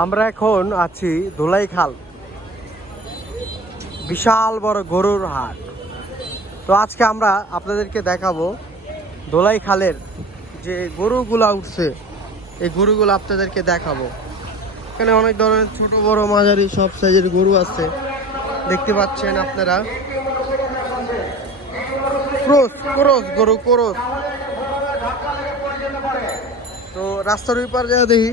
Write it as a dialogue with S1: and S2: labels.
S1: আমরা এখন আছি ধুলাই খাল বিশাল বড় গরুর হাট। তো আজকে আমরা আপনাদেরকে দেখাবো ধোলাই খালের যে গরুগুলা উঠছে, এই গরুগুলো আপনাদেরকে দেখাবো। এখানে অনেক ধরনের ছোট বড় মাঝারি সব সাইজের গরু আছে। দেখতে পাচ্ছেন আপনারা? ক্রোস ক্রোস গরু, ক্রোস। তো রাস্তার ওই পার যায় দেখি।